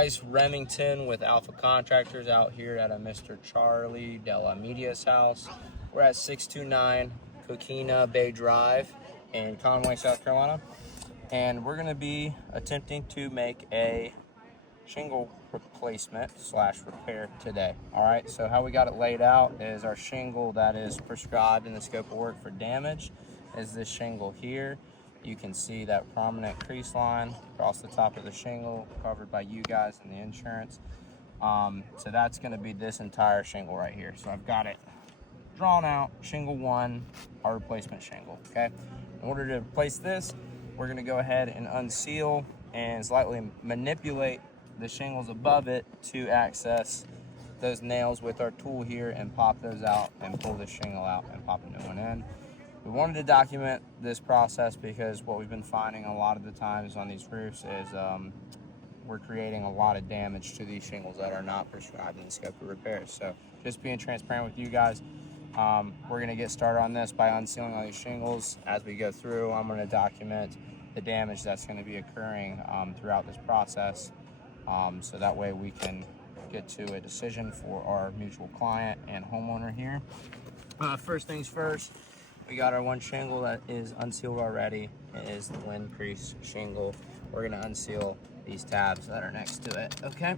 guys, Remington with Alpha Contractors out here at a Mr. Charlie Dealmedia's house. We're at 629 Coquina Bay Drive in Conway, South Carolina. And we're gonna be attempting to make a shingle replacement / repair today. All right, so how we got it laid out is our shingle that is prescribed in the scope of work for damage is this shingle here. You can see that prominent crease line across the top of the shingle covered by you guys and the insurance. So that's going to be this entire shingle right here. So I've got it drawn out, shingle 1, our replacement shingle, okay? In order to replace this, we're going to go ahead and unseal and slightly manipulate the shingles above it to access those nails with our tool here and pop those out and pull the shingle out and pop a new one in. We wanted to document this process because what we've been finding a lot of the times on these roofs is we're creating a lot of damage to these shingles that are not prescribed in the scope of repairs. So just being transparent with you guys, we're gonna get started on this by unsealing all these shingles. As we go through, I'm gonna document the damage that's gonna be occurring throughout this process. So that way we can get to a decision for our mutual client and homeowner here. First things first, we got our one shingle that is unsealed already. It is the wind crease shingle. We're gonna unseal these tabs that are next to it, okay?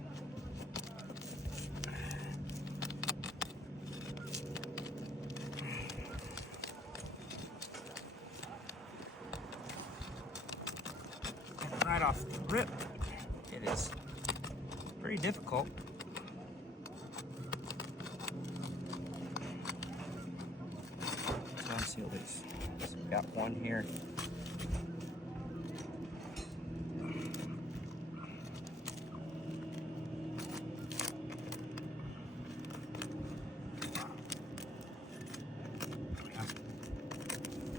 Right off the rip, it is pretty difficult. Unseal these. So we got one here.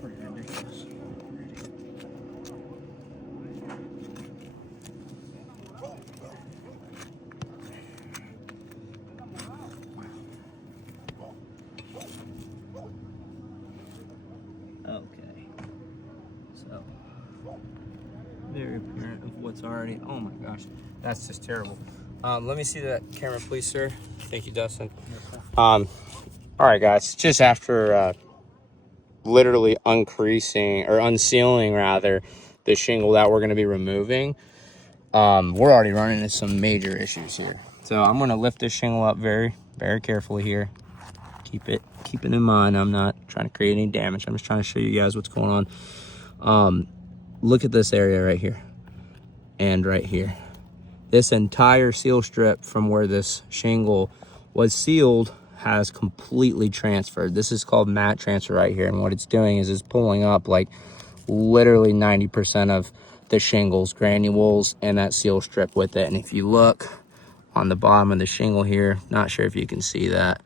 Pretty ridiculous. Okay, so very apparent of what's already, oh my gosh, that's just terrible. Let me see that camera, please, sir. Thank you, Dustin. All right, guys, just after literally uncreasing or unsealing rather the shingle that we're going to be removing, we're already running into some major issues here. So I'm going to lift this shingle up very carefully here. Keep it in mind. I'm not trying to create any damage. I'm just trying to show you guys what's going on. Look at this area right here and right here. This entire seal strip from where this shingle was sealed has completely transferred. This is called mat transfer right here, and what it's doing is it's pulling up like literally 90% of the shingles, granules, and that seal strip with it. And if you look on the bottom of the shingle here, not sure if you can see that,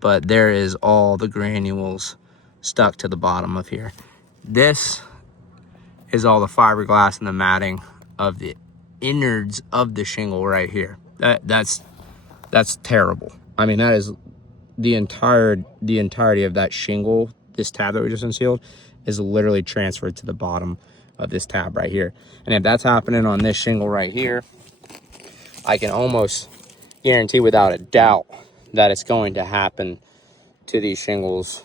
but there is all the granules stuck to the bottom of here. This is all the fiberglass and the matting of the innards of the shingle right here. That's terrible. I mean, that is the entirety of that shingle. This tab that we just unsealed is literally transferred to the bottom of this tab right here. And if that's happening on this shingle right here, I can almost guarantee without a doubt that it's going to happen to these shingles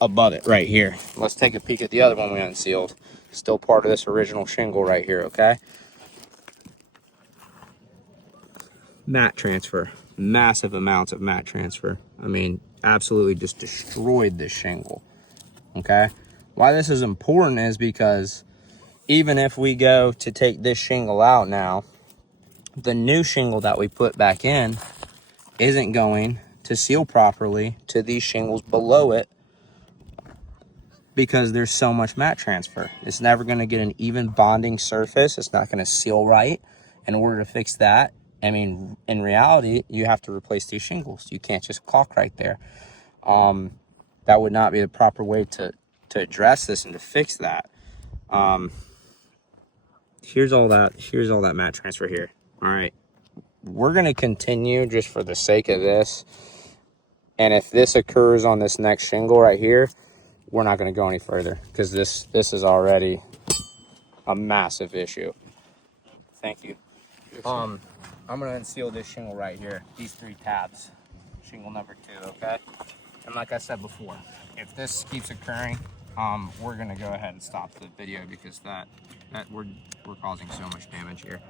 above it right here. Let's take a peek at the other one we unsealed. Still part of this original shingle right here, okay? Mat transfer, massive amounts of mat transfer. I mean, absolutely just destroyed this shingle, okay? Why this is important is because even if we go to take this shingle out now, the new shingle that we put back in isn't going to seal properly to these shingles below it because there's so much mat transfer. It's never going to get an even bonding surface. It's not going to seal right. In order to fix that, I mean, in reality, you have to replace these shingles. You can't just caulk right there. That would not be the proper way to address this and to fix that. Here's all that mat transfer here. All right, we're going to continue just for the sake of this. And if this occurs on this next shingle right here, we're not going to go any further because this is already a massive issue. Thank you. I'm gonna unseal this shingle right here, these 3 tabs, shingle number 2, okay? And like I said before, if this keeps occurring, we're gonna go ahead and stop the video because that we're causing so much damage here.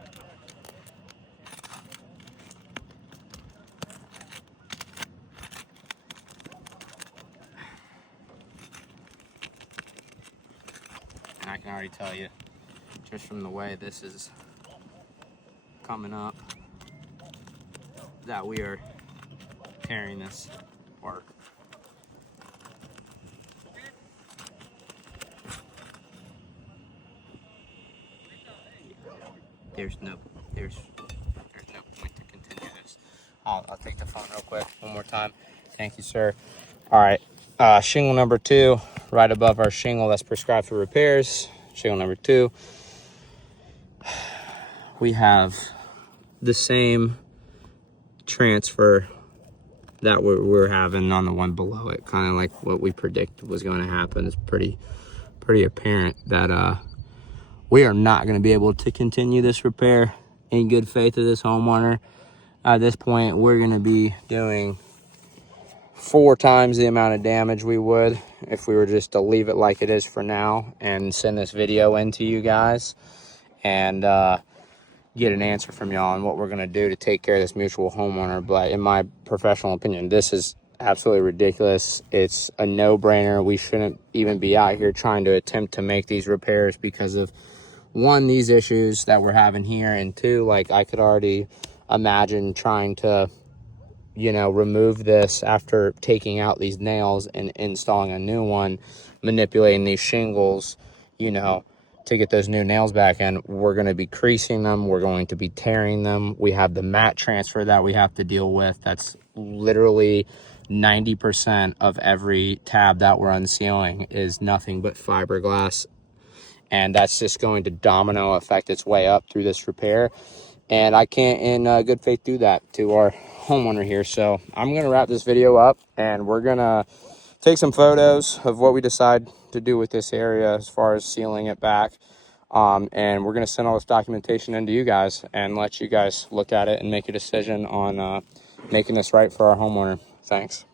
And I can already tell you, just from the way this is coming up, that we are tearing this apart. There's no point to continue this. I'll take the phone real quick one more time. Thank you, sir. All right, shingle number 2, right above our shingle that's prescribed for repairs. Shingle number 2. We have the same transfer that we're having on the one below it, kind of like what we predicted was going to happen. It's pretty apparent that we are not going to be able to continue this repair in good faith of this homeowner. At this point, we're going to be doing 4 times the amount of damage we would if we were just to leave it like it is for now and send this video in to you guys and get an answer from y'all on what we're going to do to take care of this mutual homeowner. But in my professional opinion, this is absolutely ridiculous. It's a no-brainer. We shouldn't even be out here trying to attempt to make these repairs because of, 1, these issues that we're having here, and 2, like, I could already imagine trying to, you know, remove this after taking out these nails and installing a new one, manipulating these shingles, you know, to get those new nails back in. We're going to be creasing them. We're going to be tearing them. We have the mat transfer that we have to deal with. That's literally 90% of every tab that we're unsealing is nothing but fiberglass. And that's just going to domino affect its way up through this repair. And I can't in good faith do that to our homeowner here. So I'm going to wrap this video up, and we're going to take some photos of what we decide to do with this area as far as sealing it back. And we're going to send all this documentation into you guys and let you guys look at it and make a decision on making this right for our homeowner. Thanks.